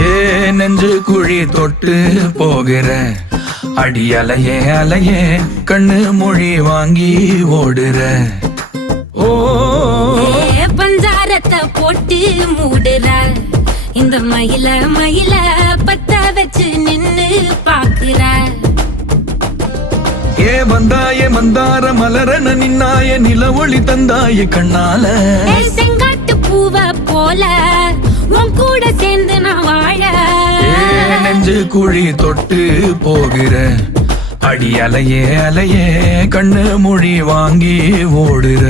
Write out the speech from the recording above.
ஏ நெஞ்சு குழி தொட்டு போகிற அடி அலையே அலையே கண்ணு மொழி வாங்கி ஓடுற. ஓ பஞ்சாரத்தை போட்டு மூடுற இந்த மயில மயில பத்த வச்சு நின்னு பாக்குற. ஏ வந்தாய மந்தார மலரன நின்னாய நில ஒளி தந்தாய கண்ணால. செங்காட்டு பூவ போல உன் கூட சேர்ந்து நான் வாழ. நெஞ்சு குழி தொட்டு போகிற அடி அலையே அலையே கண்ணு மொழி வாங்கி ஓடுற.